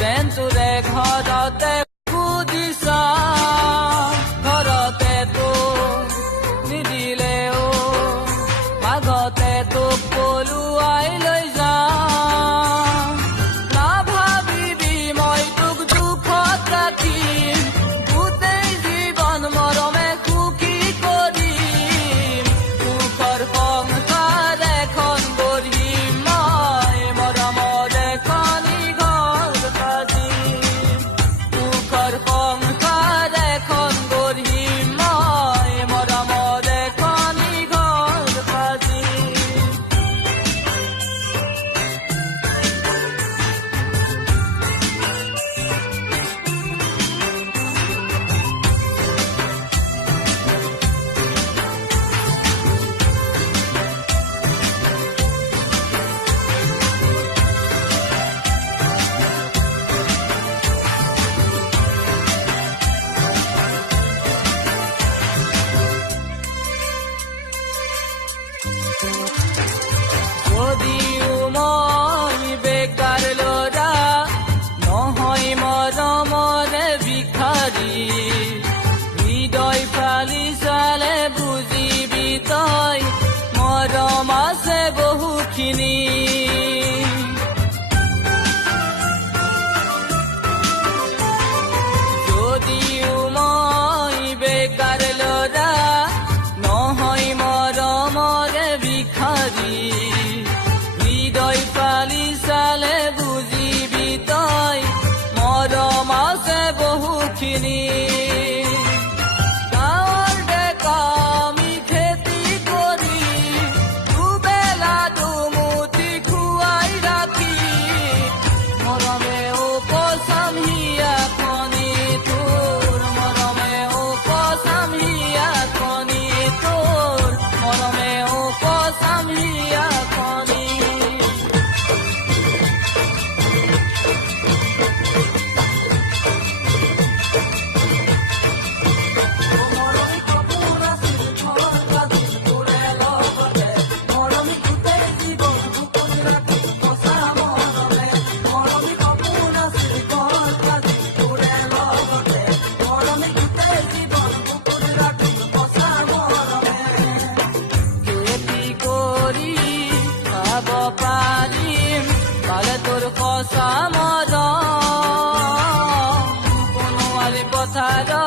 যেন তোৰে ঘৰতে সুধিছা ঘৰতে তোক নিদিলেও আগতে তোক পলুৱাই লৈ যাম নাভাবিবি মই তোক দুখত ৰাখিম গোটেই জীৱন মৰমে সুখী কৰিম সুখৰ সংসাৰ এখন গঢ়িম মই মৰমৰ এখনি ঘৰ সাজিম সুখৰ সংসাৰ এখন গঢ়িম মই মৰমৰ এখনি ঘৰ সাজিম যদিও মই বেকাৰ ল'ৰা নহয় মৰমৰে ভিখাৰী হৃদয় ফালি চালে বুজিবি তই মৰম আছে বহুখিনি যদিও মই বেকাৰ ল'ৰা নহয় মৰমৰে ভিখাৰী হৃদয় ফালি চালে বুজিবি তই মৰম আছে বহুখিনি গাঁৱৰ ডেকা আমি খেতি কৰি দুবেলা দুমুঠি খুৱাই ৰাখি মৰমে উপচাম হিয়াখনি তোৰ মৰমে উপচাম হিয়াখনি তোৰ মৰমে উপচাম হিয়াখনি খেতি কৰি খাব পাৰিম পালে তোৰ সঁচা মৰম কোনো আলি পথাৰত